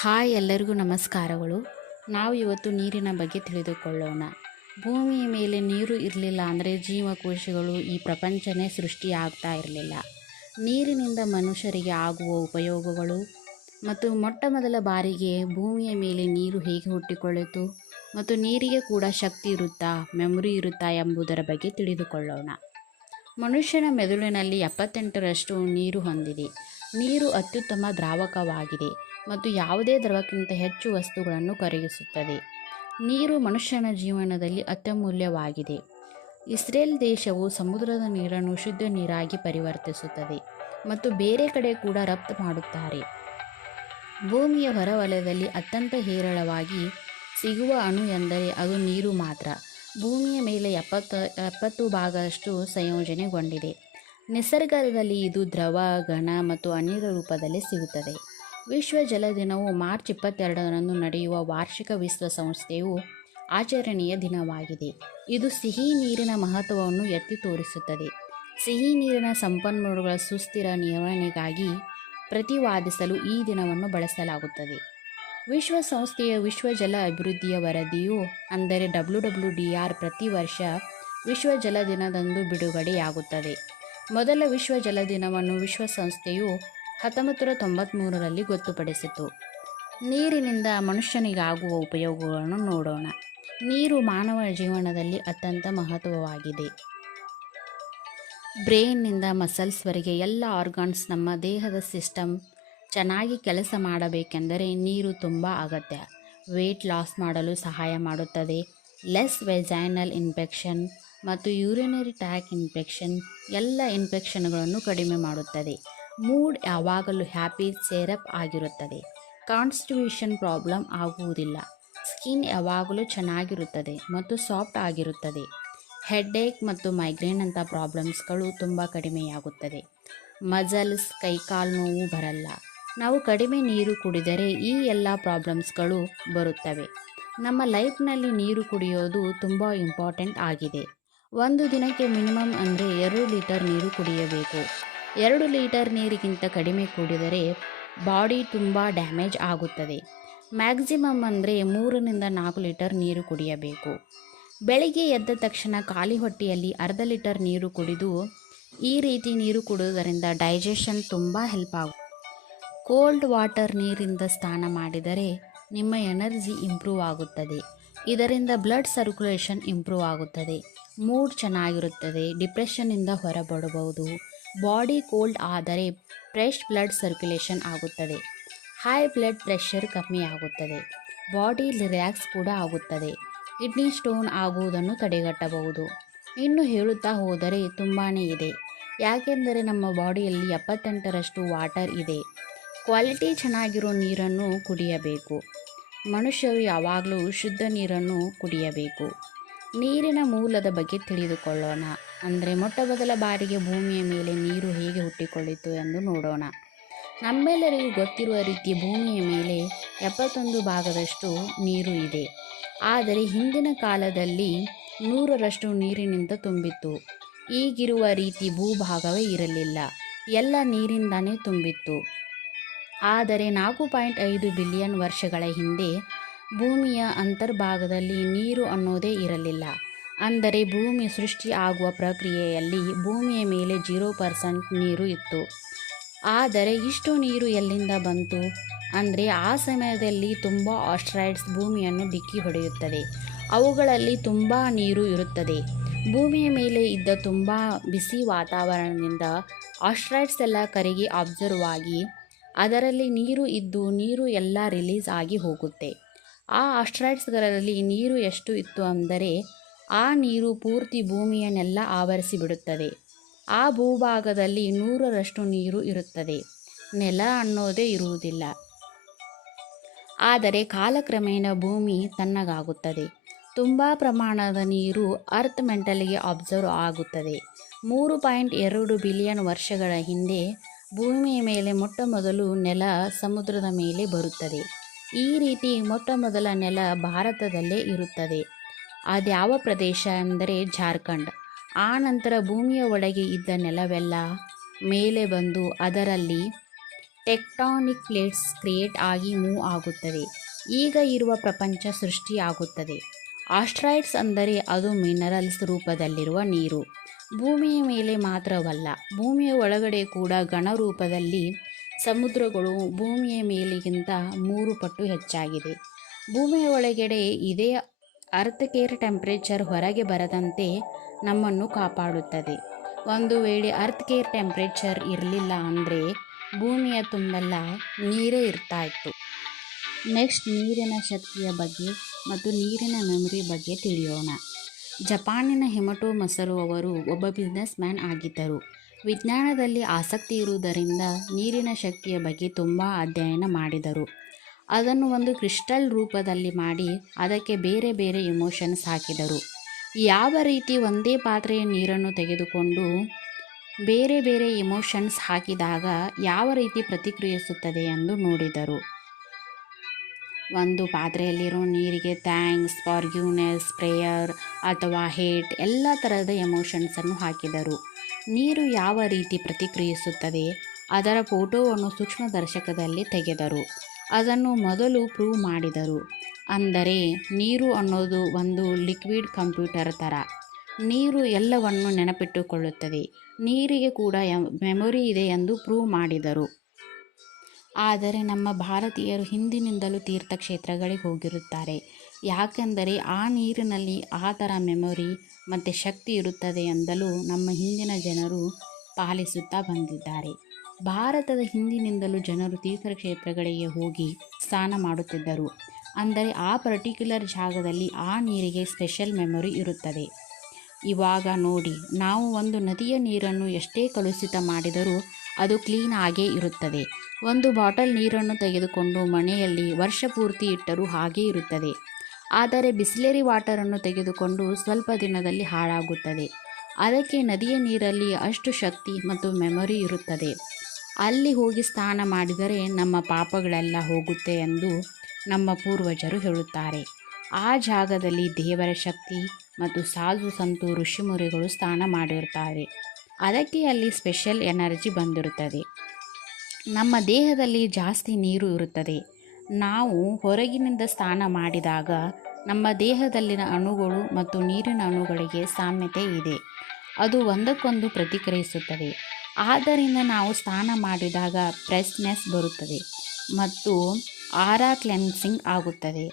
Hi ಎಲ್ಲರಿಗೂ ನಮಸ್ಕಾರಗಳು. ನಾವು ಇವತ್ತು ನೀರಿನ ಬಗ್ಗೆ ತಿಳಿದುಕೊಳ್ಳೋಣ. ಭೂಮಿಯ ಮೇಲೆ ನೀರು ಇರಲಿಲ್ಲ ಅಂದರೆ ಜೀವಕೋಶಗಳು ಈ ಪ್ರಪಂಚನೇ ಸೃಷ್ಟಿಯಾಗ್ತಾ ಇರಲಿಲ್ಲ. ನೀರಿನಿಂದ ಮನುಷ್ಯರಿಗೆ ಆಗುವ ಉಪಯೋಗಗಳು ಮತ್ತು ಮೊಟ್ಟ ಮೊದಲ ಬಾರಿಗೆ ಭೂಮಿಯ ಮೇಲೆ ನೀರು ಹೇಗೆ ಹುಟ್ಟಿಕೊಳ್ಳಿತು ಮತ್ತು ನೀರಿಗೆ ಕೂಡ ಶಕ್ತಿ ಇರುತ್ತಾ, ಮೆಮೊರಿ ಇರುತ್ತಾ ಎಂಬುದರ ಬಗ್ಗೆ ತಿಳಿದುಕೊಳ್ಳೋಣ. ಮನುಷ್ಯನ ಮೆದುಳಿನಲ್ಲಿ 78ರಷ್ಟು ನೀರು ಹೊಂದಿದೆ. ನೀರು ಅತ್ಯುತ್ತಮ ದ್ರಾವಕವಾಗಿದೆ ಮತ್ತು ಯಾವುದೇ ದ್ರವಕ್ಕಿಂತ ಹೆಚ್ಚು ವಸ್ತುಗಳನ್ನು ಕರಗಿಸುತ್ತದೆ. ನೀರು ಮನುಷ್ಯನ ಜೀವನದಲ್ಲಿ ಅತ್ಯಮೂಲ್ಯವಾಗಿದೆ. ಇಸ್ರೇಲ್ ದೇಶವು ಸಮುದ್ರದ ನೀರನ್ನು ಶುದ್ಧ ನೀರಾಗಿ ಪರಿವರ್ತಿಸುತ್ತದೆ ಮತ್ತು ಬೇರೆ ಕಡೆ ಕೂಡ ರಫ್ತು ಮಾಡುತ್ತಾರೆ. ಭೂಮಿಯ ಹೊರವಲಯದಲ್ಲಿ ಅತ್ಯಂತ ಹೇರಳವಾಗಿ ಸಿಗುವ ಅಣು ಎಂದರೆ ಅದು ನೀರು ಮಾತ್ರ. ಭೂಮಿಯ ಮೇಲೆ 70 ಭಾಗದಷ್ಟು ಸಂಯೋಜನೆಗೊಂಡಿದೆ. ನಿಸರ್ಗದಲ್ಲಿ ಇದು ದ್ರವ, ಘನ ಮತ್ತು ಅನಿಲ ರೂಪದಲ್ಲಿ ಸಿಗುತ್ತದೆ. ವಿಶ್ವ ಜಲ ದಿನವು ಮಾರ್ಚ್ 22ರಂದು ನಡೆಯುವ ವಾರ್ಷಿಕ ವಿಶ್ವಸಂಸ್ಥೆಯು ಆಚರಣೆಯ ದಿನವಾಗಿದೆ. ಇದು ಸಿಹಿ ನೀರಿನ ಮಹತ್ವವನ್ನು ಎತ್ತಿ ತೋರಿಸುತ್ತದೆ. ಸಿಹಿ ನೀರಿನ ಸಂಪನ್ಮೂಲಗಳ ಸುಸ್ಥಿರ ನಿರ್ವಹಣೆಗಾಗಿ ಪ್ರತಿಪಾದಿಸಲು ಈ ದಿನವನ್ನು ಬಳಸಲಾಗುತ್ತದೆ. ವಿಶ್ವಸಂಸ್ಥೆಯ ವಿಶ್ವ ಜಲ ಅಭಿವೃದ್ಧಿಯ ವರದಿಯು ಅಂದರೆ WWDR ಪ್ರತಿ ವರ್ಷ ವಿಶ್ವ ಜಲ ದಿನದಂದು ಬಿಡುಗಡೆಯಾಗುತ್ತದೆ. ಮೊದಲ ವಿಶ್ವ ಜಲ ದಿನವನ್ನು ವಿಶ್ವಸಂಸ್ಥೆಯು 1993ರಲ್ಲಿ ಗೊತ್ತುಪಡಿಸಿತು. ನೀರಿನಿಂದ ಮನುಷ್ಯನಿಗಾಗುವ ಉಪಯೋಗಗಳನ್ನು ನೋಡೋಣ. ನೀರು ಮಾನವ ಜೀವನದಲ್ಲಿ ಅತ್ಯಂತ ಮಹತ್ವವಾಗಿದೆ. ಬ್ರೈನ್ನಿಂದ ಮಸಲ್ಸ್ವರೆಗೆ ಎಲ್ಲ ಆರ್ಗಾನ್ಸ್, ನಮ್ಮ ದೇಹದ ಸಿಸ್ಟಮ್ ಚೆನ್ನಾಗಿ ಕೆಲಸ ಮಾಡಬೇಕೆಂದರೆ ನೀರು ತುಂಬ ಅಗತ್ಯ. ವೇಟ್ ಲಾಸ್ ಮಾಡಲು ಸಹಾಯ ಮಾಡುತ್ತದೆ. ಲೆಸ್ ವೆಜೈನಲ್ ಇನ್ಫೆಕ್ಷನ್ ಮತ್ತು ಯೂರಿನರಿ ಟ್ರ್ಯಾಕ್ ಇನ್ಫೆಕ್ಷನ್ ಎಲ್ಲ ಇನ್ಫೆಕ್ಷನ್ಗಳನ್ನು ಕಡಿಮೆ ಮಾಡುತ್ತದೆ. ಮೂಡ್ ಯಾವಾಗಲೂ ಹ್ಯಾಪಿ ಚೇರಪ್ ಆಗಿರುತ್ತದೆ. ಕಾನ್ಸ್ಟಿಪೇಷನ್ ಪ್ರಾಬ್ಲಮ್ ಆಗುವುದಿಲ್ಲ. ಸ್ಕಿನ್ ಯಾವಾಗಲೂ ಚೆನ್ನಾಗಿರುತ್ತದೆ ಮತ್ತು ಸಾಫ್ಟ್ ಆಗಿರುತ್ತದೆ. ಹೆಡ್ಏಕ್ ಮತ್ತು ಮೈಗ್ರೇನ್ ಅಂಥ ಪ್ರಾಬ್ಲಮ್ಸ್ಗಳು ತುಂಬ ಕಡಿಮೆಯಾಗುತ್ತದೆ. ಮಜಲ್ಸ್, ಕೈಕಾಲು ನೋವು ಬರಲ್ಲ. ನಾವು ಕಡಿಮೆ ನೀರು ಕುಡಿದರೆ ಈ ಎಲ್ಲ ಪ್ರಾಬ್ಲಮ್ಸ್ಗಳು ಬರುತ್ತವೆ. ನಮ್ಮ ಲೈಫ್ನಲ್ಲಿ ನೀರು ಕುಡಿಯೋದು ತುಂಬ ಇಂಪಾರ್ಟೆಂಟ್ ಆಗಿದೆ. ಒಂದು ದಿನಕ್ಕೆ ಮಿನಿಮಮ್ ಅಂದರೆ 2 ಲೀಟರ್ ನೀರು ಕುಡಿಯಬೇಕು. 2 ಲೀಟರ್ ನೀರಿಗಿಂತ ಕಡಿಮೆ ಕುಡಿದರೆ ಬಾಡಿ ತುಂಬ ಡ್ಯಾಮೇಜ್ ಆಗುತ್ತದೆ. ಮ್ಯಾಕ್ಸಿಮಮ್ ಅಂದರೆ 3ರಿಂದ 4 ಲೀಟರ್ ನೀರು ಕುಡಿಯಬೇಕು. ಬೆಳಿಗ್ಗೆ ಎದ್ದ ತಕ್ಷಣ ಖಾಲಿ ಹೊಟ್ಟೆಯಲ್ಲಿ ಅರ್ಧ ಲೀಟರ್ ನೀರು ಕುಡಿದು ಈ ರೀತಿ ನೀರು ಕುಡಿಯೋದರಿಂದ ಡೈಜೆಷನ್ ತುಂಬ ಹೆಲ್ಪ್ ಆಗುತ್ತೆ. ಕೋಲ್ಡ್ ವಾಟರ್ ನೀರಿಂದ ಸ್ನಾನ ಮಾಡಿದರೆ ನಿಮ್ಮ ಎನರ್ಜಿ ಇಂಪ್ರೂವ್ ಆಗುತ್ತದೆ. ಇದರಿಂದ ಬ್ಲಡ್ ಸರ್ಕ್ಯುಲೇಷನ್ ಇಂಪ್ರೂವ್ ಆಗುತ್ತದೆ. ಮೂಡ್ ಚೆನ್ನಾಗಿರುತ್ತದೆ. ಡಿಪ್ರೆಷನ್ನಿಂದ ಹೊರಬರಬಹುದು. ಬಾಡಿ ಕೋಲ್ಡ್ ಆದರೆ ಫ್ರೆಶ್ ಬ್ಲಡ್ ಸರ್ಕ್ಯುಲೇಷನ್ ಆಗುತ್ತದೆ. ಹೈ ಬ್ಲಡ್ ಪ್ರೆಷರ್ ಕಮ್ಮಿ ಆಗುತ್ತದೆ. ಬಾಡಿ ರಿಲ್ಯಾಕ್ಸ್ ಕೂಡ ಆಗುತ್ತದೆ. ಕಿಡ್ನಿ ಸ್ಟೋನ್ ಆಗುವುದನ್ನು ತಡೆಗಟ್ಟಬಹುದು. ಇನ್ನು ಹೇಳುತ್ತಾ ಹೋದರೆ ತುಂಬಾ ಇದೆ. ಯಾಕೆಂದರೆ ನಮ್ಮ ಬಾಡಿಯಲ್ಲಿ 78ರಷ್ಟು ವಾಟರ್ ಇದೆ. ಕ್ವಾಲಿಟಿ ಚೆನ್ನಾಗಿರೋ ನೀರನ್ನು ಕುಡಿಯಬೇಕು. ಮನುಷ್ಯರು ಯಾವಾಗಲೂ ಶುದ್ಧ ನೀರನ್ನು ಕುಡಿಯಬೇಕು. ನೀರಿನ ಮೂಲದ ಬಗ್ಗೆ ತಿಳಿದುಕೊಳ್ಳೋಣ. ಅಂದರೆ ಮೊಟ್ಟ ಮೊದಲ ಬಾರಿಗೆ ಭೂಮಿಯ ಮೇಲೆ ನೀರು ಹೇಗೆ ಹುಟ್ಟಿಕೊಳ್ಳಿತು ಎಂದು ನೋಡೋಣ. ನಮ್ಮೆಲ್ಲರಿಗೂ ಗೊತ್ತಿರುವ ರೀತಿ ಭೂಮಿಯ ಮೇಲೆ 71 ಭಾಗದಷ್ಟು ನೀರು ಇದೆ. ಆದರೆ ಹಿಂದಿನ ಕಾಲದಲ್ಲಿ 100ರಷ್ಟು ನೀರಿನಿಂದ ತುಂಬಿತ್ತು. ಈಗಿರುವ ರೀತಿ ಭೂಭಾಗವೇ ಇರಲಿಲ್ಲ. ಎಲ್ಲ ನೀರಿಂದಾನೇ ತುಂಬಿತ್ತು. ಆದರೆ 4.5 ಬಿಲಿಯನ್ ವರ್ಷಗಳ ಹಿಂದೆ ಭೂಮಿಯ ಅಂತರ್ಭಾಗದಲ್ಲಿ ನೀರು ಅನ್ನೋದೇ ಇರಲಿಲ್ಲ. ಅಂದರೆ ಭೂಮಿ ಸೃಷ್ಟಿ ಆಗುವ ಪ್ರಕ್ರಿಯೆಯಲ್ಲಿ ಭೂಮಿಯ ಮೇಲೆ 0% ನೀರು ಇತ್ತು. ಆದರೆ ಇಷ್ಟು ನೀರು ಎಲ್ಲಿಂದ ಬಂತು ಅಂದರೆ ಆ ಸಮಯದಲ್ಲಿ ತುಂಬ ಆಸ್ಟ್ರಾಯ್ಡ್ಸ್ ಭೂಮಿಯನ್ನು ಡಿಕ್ಕಿ ಹೊಡೆಯುತ್ತದೆ. ಅವುಗಳಲ್ಲಿ ತುಂಬ ನೀರು ಇರುತ್ತದೆ. ಭೂಮಿಯ ಮೇಲೆ ಇದ್ದ ತುಂಬ ಬಿಸಿ ವಾತಾವರಣದಿಂದ ಆಸ್ಟ್ರಾಯ್ಡ್ಸ್ ಎಲ್ಲ ಕರಗಿ ಅಬ್ಸರ್ವ್ ಆಗಿ ಅದರಲ್ಲಿ ನೀರು ಇದ್ದು ನೀರು ಎಲ್ಲ ರಿಲೀಸ್ ಆಗಿ ಹೋಗುತ್ತೆ. ಆ ಆಸ್ಟ್ರಾಯ್ಡ್ಸ್ಗಳಲ್ಲಿ ನೀರು ಎಷ್ಟು ಇತ್ತು ಅಂದರೆ ಆ ನೀರು ಪೂರ್ತಿ ಭೂಮಿಯನ್ನೆಲ್ಲ ಆವರಿಸಿ ಬಿಡುತ್ತದೆ. ಆ ಭೂಭಾಗದಲ್ಲಿ 100ರಷ್ಟು ನೀರು ಇರುತ್ತದೆ. ನೆಲ ಅನ್ನೋದೇ ಇರುವುದಿಲ್ಲ. ಆದರೆ ಕಾಲಕ್ರಮೇಣ ಭೂಮಿ ತಣ್ಣಗಾಗುತ್ತದೆ. ತುಂಬ ಪ್ರಮಾಣದ ನೀರು ಅರ್ತ್ ಮೆಂಟಲ್ಗೆ ಅಬ್ಸರ್ವ್ ಆಗುತ್ತದೆ. 3.2 ಬಿಲಿಯನ್ ವರ್ಷಗಳ ಹಿಂದೆ ಭೂಮಿಯ ಮೇಲೆ ಮೊಟ್ಟ ಮೊದಲು ನೆಲ ಸಮುದ್ರದ ಮೇಲೆ ಬರುತ್ತದೆ. ಈ ರೀತಿ ಮೊಟ್ಟ ಮೊದಲ ನೆಲ ಭಾರತದಲ್ಲೇ ಇರುತ್ತದೆ. ಅದ್ಯಾವ ಪ್ರದೇಶ ಎಂದರೆ ಜಾರ್ಖಂಡ್. ಆ ನಂತರ ಭೂಮಿಯ ಒಳಗೆ ಇದ್ದ ನೆಲವೆಲ್ಲ ಮೇಲೆ ಬಂದು ಅದರಲ್ಲಿ ಟೆಕ್ಟಾನಿಕ್ ಪ್ಲೇಟ್ಸ್ ಕ್ರಿಯೇಟ್ ಆಗಿ ಮೂವ್ ಆಗುತ್ತದೆ. ಈಗ ಇರುವ ಪ್ರಪಂಚ ಸೃಷ್ಟಿಯಾಗುತ್ತದೆ. ಆಸ್ಟ್ರಾಯ್ಡ್ಸ್ ಅಂದರೆ ಅದು ಮಿನರಲ್ಸ್ ರೂಪದಲ್ಲಿರುವ ನೀರು. ಭೂಮಿಯ ಮೇಲೆ ಮಾತ್ರವಲ್ಲ, ಭೂಮಿಯ ಒಳಗಡೆ ಕೂಡ ಘನ ರೂಪದಲ್ಲಿ ಸಮುದ್ರಗಳು ಭೂಮಿಯ ಮೇಲಿಗಿಂತ 3 ಪಟ್ಟು ಹೆಚ್ಚಾಗಿದೆ. ಭೂಮಿಯ ಒಳಗಡೆ ಇದೇ ಅರ್ತ್ ಕೇರ್ ಟೆಂಪರೇಚರ್ ಹೊರಗೆ ಬರದಂತೆ ನಮ್ಮನ್ನು ಕಾಪಾಡುತ್ತದೆ. ಒಂದು ವೇಳೆ ಅರ್ತ್ ಕೇರ್ ಟೆಂಪರೇಚರ್ ಇರಲಿಲ್ಲ ಅಂದರೆ ಭೂಮಿಯ ತುಂಬೆಲ್ಲ ನೀರೇ ಇರ್ತಾ ಇತ್ತು. ನೆಕ್ಸ್ಟ್ ನೀರಿನ ಶಕ್ತಿಯ ಬಗ್ಗೆ ಮತ್ತು ನೀರಿನ ಮೆಮೊರಿ ಬಗ್ಗೆ ತಿಳಿಯೋಣ. ಜಪಾನಿನ ಹಿಮಟೋ ಮಸರು ಅವರು ಒಬ್ಬ ಬಿಸ್ನೆಸ್ ಮ್ಯಾನ್ ಆಗಿದ್ದರು. ವಿಜ್ಞಾನದಲ್ಲಿ ಆಸಕ್ತಿ ಇರುವುದರಿಂದ ನೀರಿನ ಶಕ್ತಿಯ ಬಗ್ಗೆ ತುಂಬ ಅಧ್ಯಯನ ಮಾಡಿದರು. ಅದನ್ನು ಒಂದು ಕ್ರಿಸ್ಟಲ್ ರೂಪದಲ್ಲಿ ಮಾಡಿ ಅದಕ್ಕೆ ಬೇರೆ ಬೇರೆ ಇಮೋಷನ್ಸ್ ಹಾಕಿದರು. ಯಾವ ರೀತಿ ಒಂದೇ ಪಾತ್ರೆಯ ನೀರನ್ನು ತೆಗೆದುಕೊಂಡು ಬೇರೆ ಬೇರೆ ಇಮೋಷನ್ಸ್ ಹಾಕಿದಾಗ ಯಾವ ರೀತಿ ಪ್ರತಿಕ್ರಿಯಿಸುತ್ತದೆ ಎಂದು ನೋಡಿದರು. ಒಂದು ಪಾತ್ರೆಯಲ್ಲಿರೋ ನೀರಿಗೆ ಥ್ಯಾಂಕ್ಸ್, ಫಾರ್ಗ್ಯೂನೆಸ್, ಪ್ರೇಯರ್ ಅಥವಾ ಹೇಟ್ ಎಲ್ಲ ಥರದ ಎಮೋಷನ್ಸನ್ನು ಹಾಕಿದರು. ನೀರು ಯಾವ ರೀತಿ ಪ್ರತಿಕ್ರಿಯಿಸುತ್ತದೆ ಅದರ ಫೋಟೋವನ್ನು ಸೂಕ್ಷ್ಮದರ್ಶಕದಲ್ಲಿ ತೆಗೆದರು. ಅದನ್ನು ಮೊದಲು ಪ್ರೂವ್ ಮಾಡಿದರು. ಅಂದರೆ ನೀರು ಅನ್ನೋದು ಒಂದು ಲಿಕ್ವಿಡ್ ಕಂಪ್ಯೂಟರ್ ಥರ. ನೀರು ಎಲ್ಲವನ್ನು ನೆನಪಿಟ್ಟುಕೊಳ್ಳುತ್ತದೆ. ನೀರಿಗೆ ಕೂಡ ಮೆಮೊರಿ ಇದೆ ಎಂದು ಪ್ರೂವ್ ಮಾಡಿದರು. ಆದರೆ ನಮ್ಮ ಭಾರತೀಯರು ಹಿಂದಿನಿಂದಲೂ ತೀರ್ಥಕ್ಷೇತ್ರಗಳಿಗೆ ಹೋಗಿರುತ್ತಾರೆ. ಯಾಕೆಂದರೆ ಆ ನೀರಿನಲ್ಲಿ ಆ ಥರ ಮೆಮೊರಿ ಮತ್ತು ಶಕ್ತಿ ಇರುತ್ತದೆ ಎಂದಲೂ ನಮ್ಮ ಹಿಂದಿನ ಜನರು ಪಾಲಿಸುತ್ತಾ ಬಂದಿದ್ದಾರೆ. ಭಾರತದ ಹಿಂದಿನಿಂದಲೂ ಜನರು ತೀರ್ಥಕ್ಷೇತ್ರಗಳಿಗೆ ಹೋಗಿ ಸ್ನಾನ ಮಾಡುತ್ತಿದ್ದರು. ಅಂದರೆ ಆ ಪರ್ಟಿಕ್ಯುಲರ್ ಜಾಗದಲ್ಲಿ ಆ ನೀರಿಗೆ ಸ್ಪೆಷಲ್ ಮೆಮೊರಿ ಇರುತ್ತದೆ. ಇವಾಗ ನೋಡಿ, ನಾವು ಒಂದು ನದಿಯ ನೀರನ್ನು ಎಷ್ಟೇ ಕಲುಷಿತ ಮಾಡಿದರೂ ಅದು ಕ್ಲೀನ್ ಆಗೇ ಇರುತ್ತದೆ. ಒಂದು ಬಾಟಲ್ ನೀರನ್ನು ತೆಗೆದುಕೊಂಡು ಮನೆಯಲ್ಲಿ ವರ್ಷ ಪೂರ್ತಿ ಇಟ್ಟರೂ ಹಾಗೇ ಇರುತ್ತದೆ. ಆದರೆ ಬಿಸ್ಲೇರಿ ವಾಟರನ್ನು ತೆಗೆದುಕೊಂಡು ಸ್ವಲ್ಪ ದಿನದಲ್ಲಿ ಹಾಳಾಗುತ್ತದೆ. ಅದಕ್ಕೆ ನದಿಯ ನೀರಲ್ಲಿ ಅಷ್ಟು ಶಕ್ತಿ ಮತ್ತು ಮೆಮೊರಿ ಇರುತ್ತದೆ. ಅಲ್ಲಿ ಹೋಗಿ ಸ್ನಾನ ಮಾಡಿದರೆ ನಮ್ಮ ಪಾಪಗಳೆಲ್ಲ ಹೋಗುತ್ತೆ ಎಂದು ನಮ್ಮ ಪೂರ್ವಜರು ಹೇಳುತ್ತಾರೆ. ಆ ಜಾಗದಲ್ಲಿ ದೇವರ ಶಕ್ತಿ ಮತ್ತು ಸಾಧು ಸಂತು ಋಷಿಮುನಿಗಳು ಸ್ನಾನ ಮಾಡಿರುತ್ತಾರೆ. ಅದಕ್ಕೆ ಅಲ್ಲಿ ಸ್ಪೆಷಲ್ ಎನರ್ಜಿ ಬಂದಿರುತ್ತದೆ. ನಮ್ಮ ದೇಹದಲ್ಲಿ ಜಾಸ್ತಿ ನೀರು ಇರುತ್ತದೆ. ನಾವು ಹೊರಗಿನಿಂದ ಸ್ನಾನ ಮಾಡಿದಾಗ ನಮ್ಮ ದೇಹದಲ್ಲಿನ ಅಣುಗಳು ಮತ್ತು ನೀರಿನ ಅಣುಗಳಿಗೆ ಸಾಮ್ಯತೆ ಇದೆ. ಅದು ಒಂದಕ್ಕೊಂದು ಪ್ರತಿಕ್ರಿಯಿಸುತ್ತದೆ. ಆದ್ದರಿಂದ ನಾವು ಸ್ನಾನ ಮಾಡಿದಾಗ ಫ್ರೆಶ್ನೆಸ್ ಬರುತ್ತದೆ ಮತ್ತು ಆರಾ ಕ್ಲೆನ್ಸಿಂಗ್ ಆಗುತ್ತದೆ.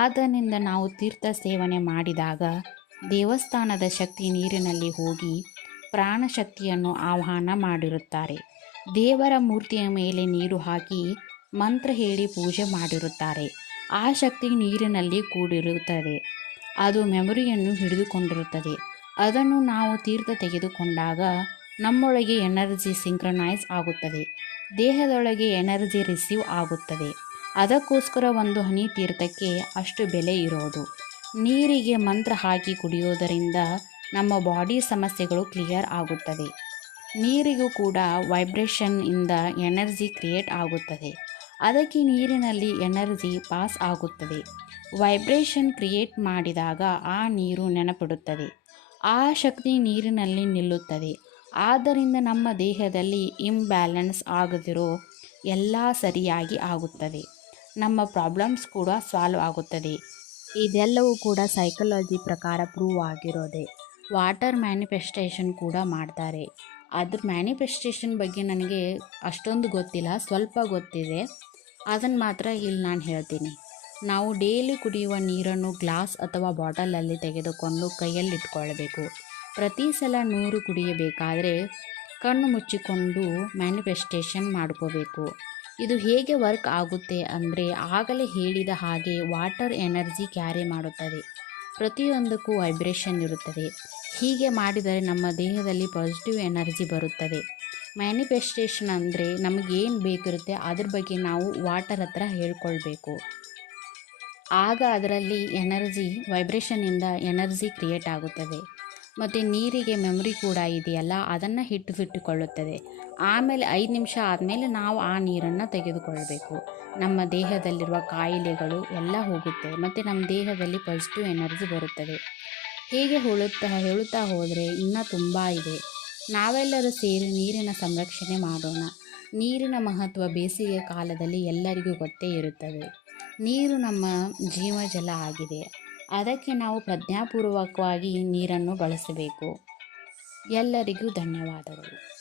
ಆದ್ದರಿಂದ ನಾವು ತೀರ್ಥ ಸೇವನೆ ಮಾಡಿದಾಗ ದೇವಸ್ಥಾನದ ಶಕ್ತಿ ನೀರಿನಲ್ಲಿ ಹೋಗಿ ಪ್ರಾಣಶಕ್ತಿಯನ್ನು ಆಹ್ವಾನ ಮಾಡಿರುತ್ತಾರೆ. ದೇವರ ಮೂರ್ತಿಯ ಮೇಲೆ ನೀರು ಹಾಕಿ ಮಂತ್ರ ಹೇಳಿ ಪೂಜೆ ಮಾಡಿರುತ್ತಾರೆ. ಆ ಶಕ್ತಿ ನೀರಿನಲ್ಲಿ ಕೂಡಿರುತ್ತದೆ. ಅದು ಮೆಮೊರಿಯನ್ನು ಹಿಡಿದುಕೊಂಡಿರುತ್ತದೆ. ಅದನ್ನು ನಾವು ತೀರ್ಥ ತೆಗೆದುಕೊಂಡಾಗ ನಮ್ಮೊಳಗೆ ಎನರ್ಜಿ ಸಿಂಕ್ರನೈಸ್ ಆಗುತ್ತದೆ. ದೇಹದೊಳಗೆ ಎನರ್ಜಿ ರಿಸೀವ್ ಆಗುತ್ತದೆ. ಅದಕ್ಕೋಸ್ಕರ ಒಂದು ಹನಿ ತೀರ್ಥಕ್ಕೆ ಅಷ್ಟು ಬೆಲೆ ಇರೋದು. ನೀರಿಗೆ ಮಂತ್ರ ಹಾಕಿ ಕುಡಿಯೋದರಿಂದ ನಮ್ಮ ಬಾಡಿ ಸಮಸ್ಯೆಗಳು ಕ್ಲಿಯರ್ ಆಗುತ್ತದೆ. ನೀರಿಗೂ ಕೂಡ ವೈಬ್ರೇಷನ್ ಇಂದ ಎನರ್ಜಿ ಕ್ರಿಯೇಟ್ ಆಗುತ್ತದೆ. ಅದಕ್ಕೆ ನೀರಿನಲ್ಲಿ ಎನರ್ಜಿ ಪಾಸ್ ಆಗುತ್ತದೆ. ವೈಬ್ರೇಷನ್ ಕ್ರಿಯೇಟ್ ಮಾಡಿದಾಗ ಆ ನೀರು ನೆನಪಿಡುತ್ತದೆ. ಆ ಶಕ್ತಿ ನೀರಿನಲ್ಲಿ ನಿಲ್ಲುತ್ತದೆ. ಆದ್ದರಿಂದ ನಮ್ಮ ದೇಹದಲ್ಲಿ ಇಂಬ್ಯಾಲೆನ್ಸ್ ಆಗದಿರೋ ಎಲ್ಲ ಸರಿಯಾಗಿ ಆಗುತ್ತದೆ. ನಮ್ಮ ಪ್ರಾಬ್ಲಮ್ಸ್ ಕೂಡ ಸಾಲ್ವ್ ಆಗುತ್ತದೆ. ಇದೆಲ್ಲವೂ ಕೂಡ ಸೈಕಾಲಜಿ ಪ್ರಕಾರ ಪ್ರೂವ್ ಆಗಿರೋದೆ. ವಾಟರ್ ಮ್ಯಾನಿಫೆಸ್ಟೇಷನ್ ಕೂಡ ಮಾಡ್ತಾರೆ. ಅದ್ರ ಮ್ಯಾನಿಫೆಸ್ಟೇಷನ್ ಬಗ್ಗೆ ನನಗೆ ಅಷ್ಟೊಂದು ಗೊತ್ತಿಲ್ಲ, ಸ್ವಲ್ಪ ಗೊತ್ತಿದೆ. ಅದನ್ನು ಮಾತ್ರ ಇಲ್ಲಿ ನಾನು ಹೇಳ್ತೀನಿ. ನಾವು ಡೈಲಿ ಕುಡಿಯುವ ನೀರನ್ನು ಗ್ಲಾಸ್ ಅಥವಾ ಬಾಟಲಲ್ಲಿ ತೆಗೆದುಕೊಂಡು ಕೈಯಲ್ಲಿ ಇಟ್ಕೊಳ್ಬೇಕು. ಪ್ರತಿ ಸಲ 100 ಕುಡಿಯಬೇಕಾದರೆ ಕಣ್ಣು ಮುಚ್ಚಿಕೊಂಡು ಮ್ಯಾನಿಫೆಸ್ಟೇಷನ್ ಮಾಡ್ಕೋಬೇಕು. ಇದು ಹೇಗೆ ವರ್ಕ್ ಆಗುತ್ತೆ ಅಂದರೆ, ಆಗಲೇ ಹೇಳಿದ ಹಾಗೆ ವಾಟರ್ ಎನರ್ಜಿ ಕ್ಯಾರಿ ಮಾಡುತ್ತದೆ. ಪ್ರತಿಯೊಂದಕ್ಕೂ ವೈಬ್ರೇಷನ್ ಇರುತ್ತದೆ. ಹೀಗೆ ಮಾಡಿದರೆ ನಮ್ಮ ದೇಹದಲ್ಲಿ ಪಾಸಿಟಿವ್ ಎನರ್ಜಿ ಬರುತ್ತದೆ. ಮ್ಯಾನಿಫೆಸ್ಟೇಷನ್ ಅಂದರೆ ನಮಗೇನು ಬೇಕಿರುತ್ತೆ ಅದ್ರ ಬಗ್ಗೆ ನಾವು ವಾಟರ್ ಹತ್ರ ಹೇಳ್ಕೊಳ್ಬೇಕು. ಆಗ ಅದರಲ್ಲಿ ಎನರ್ಜಿ ವೈಬ್ರೇಷನ್ನಿಂದ ಎನರ್ಜಿ ಕ್ರಿಯೇಟ್ ಆಗುತ್ತದೆ. ಮತ್ತು ನೀರಿಗೆ ಮೆಮೊರಿ ಕೂಡ ಇದೆಯಲ್ಲ, ಅದನ್ನು ಹಿಡಿದಿಟ್ಟುಕೊಳ್ಳುತ್ತದೆ. ಆಮೇಲೆ 5 ನಿಮಿಷ ಆದಮೇಲೆ ನಾವು ಆ ನೀರನ್ನು ತೆಗೆದುಕೊಳ್ಬೇಕು. ನಮ್ಮ ದೇಹದಲ್ಲಿರುವ ಕಾಯಿಲೆಗಳು ಎಲ್ಲ ಹೋಗುತ್ತೆ ಮತ್ತು ನಮ್ಮ ದೇಹದಲ್ಲಿ ಪಾಸಿಟಿವ್ ಎನರ್ಜಿ ಬರುತ್ತದೆ. ಹೀಗೆ ಹೇಳುತ್ತಾ ಹೋದರೆ ಇನ್ನೂ ತುಂಬ ಇದೆ. ನಾವೆಲ್ಲರೂ ಸೇರಿ ನೀರಿನ ಸಂರಕ್ಷಣೆ ಮಾಡೋಣ. ನೀರಿನ ಮಹತ್ವ ಬೇಸಿಗೆ ಕಾಲದಲ್ಲಿ ಎಲ್ಲರಿಗೂ ಗೊತ್ತೇ ಇರುತ್ತದೆ. ನೀರು ನಮ್ಮ ಜೀವಜಲ ಆಗಿದೆ. ಅದಕ್ಕೆ ನಾವು ಪ್ರಜ್ಞಾಪೂರ್ವಕವಾಗಿ ನೀರನ್ನು ಬಳಸಬೇಕು. ಎಲ್ಲರಿಗೂ ಧನ್ಯವಾದಗಳು.